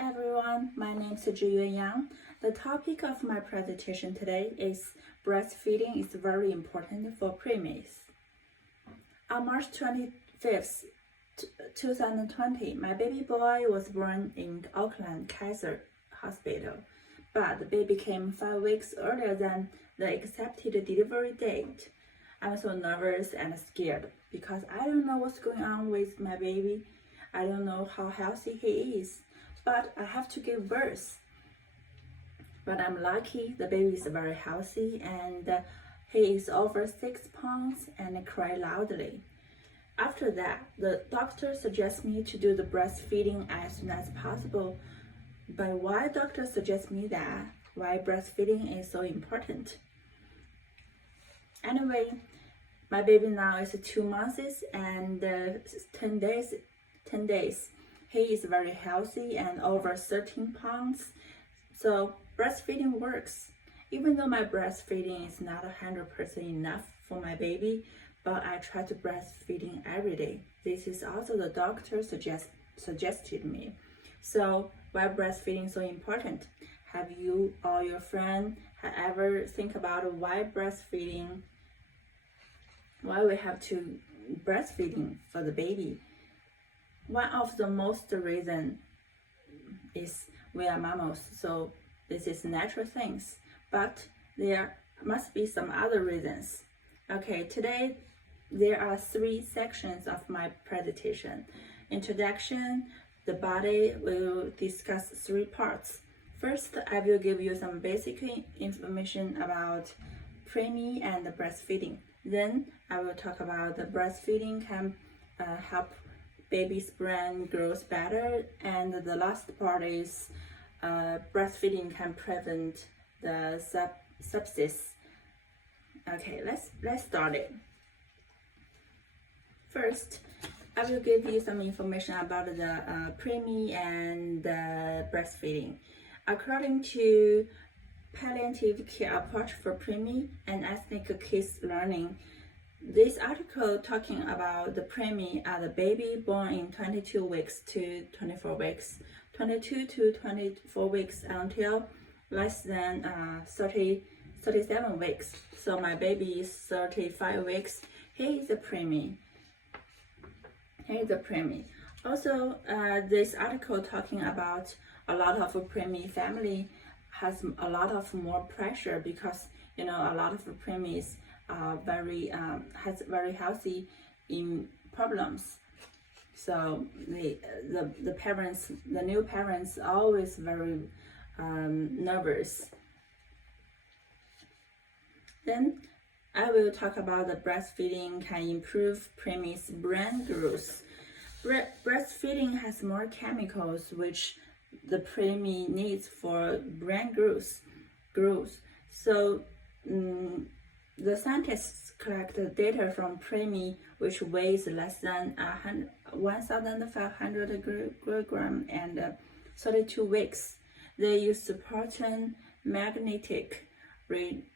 everyone, my name is Zhiyuan Yang. The topic of my presentation today is breastfeeding is very important for preemies. On March 25th, 2020, my baby boy was born in Auckland Kaiser Hospital, but the baby came 5 weeks earlier than the accepted delivery date. I'm so nervous and scared because I don't know what's going on with my baby. I don't know how healthy he is, but I have to give birth. But I'm lucky the baby is very healthy and he is over 6 pounds and cry loudly. After that, the doctor suggests me to do the breastfeeding as soon as possible. But why doctor suggests me that? Why breastfeeding is so important? Anyway, my baby now is 2 months and 10 days. He is very healthy and over 13 pounds. So breastfeeding works. Even though my breastfeeding is not 100% enough for my baby, but I try to breastfeeding every day. This is also the doctor suggested me. So why breastfeeding so important? Have you or your friend ever think about why breastfeeding? Why we have to breastfeeding for the baby? One of the most reason is we are mammals, so this is natural things, but there must be some other reasons. Okay, today there are 3 sections of my presentation. Introduction, the body will discuss 3 parts. First, I will give you some basic information about preemie and breastfeeding. Then I will talk about the breastfeeding can help baby's brain grows better, and the last part is breastfeeding can prevent the sepsis. Okay, let's start it. First, I will give you some information about the preemie and breastfeeding. According to Palliative Care Approach for Preemie and Ethnic Kids Learning, this article talking about the preemie are the baby born in 22 weeks to 24 weeks, 22 to 24 weeks until less than 37 weeks. So my baby is 35 weeks. He is a preemie. Also, this article talking about a lot of preemie family has a lot of more pressure because a lot of preemies are has very healthy problems. So the parents, the new parents, are always very nervous. Then I will talk about the breastfeeding can improve preemie's brain growth. Breastfeeding has more chemicals which the preemie needs for brain growth. So the scientists collected data from preemie which weighs less than 1,500 kilograms and 32 weeks. They used proton magnetic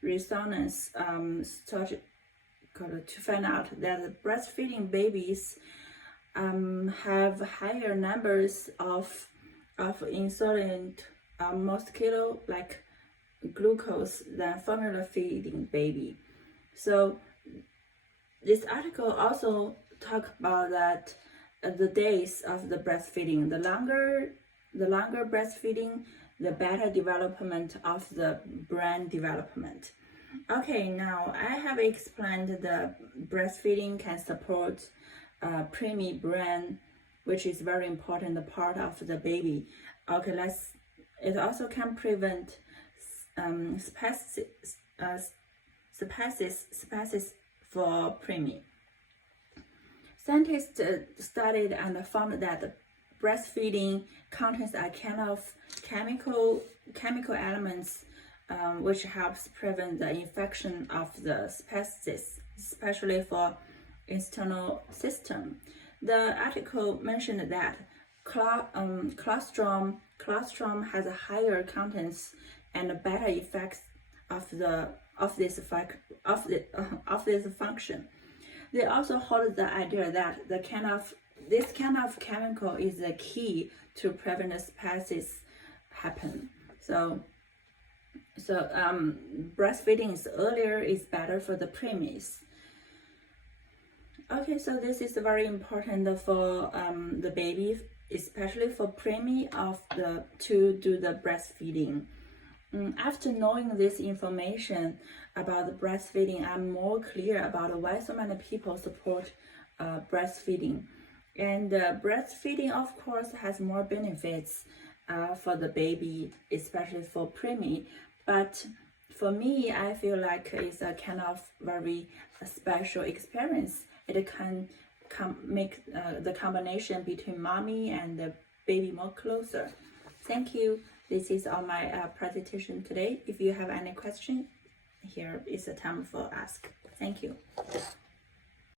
resonance to find out that the breastfeeding babies have higher numbers of insulin mosquito like glucose than formula feeding baby. So this article also talk about that the days of the breastfeeding, the longer breastfeeding, the better development of the brain development. Okay, now I have explained the breastfeeding can support preemie brain, which is very important part of the baby. Okay, it also can prevent sepsis for preemie. Scientists studied and found that breastfeeding contains a kind of chemical elements which helps prevent the infection of the sepsis, especially for intestinal system. The article mentioned that colostrum has a higher contents and better effects of this function. They also hold the idea that the kind of this kind of chemical is the key to prevent spasms happen. So breastfeeding is earlier is better for the preemies. Okay, so this is very important for the baby, especially for preemie to do the breastfeeding. After knowing this information about the breastfeeding, I'm more clear about why so many people support breastfeeding. And breastfeeding, of course, has more benefits for the baby, especially for preemie. But for me, I feel like it's a kind of very special experience. It can make the combination between mommy and the baby more closer. Thank you. This is all my presentation today. If you have any question, here is the time for ask. Thank you.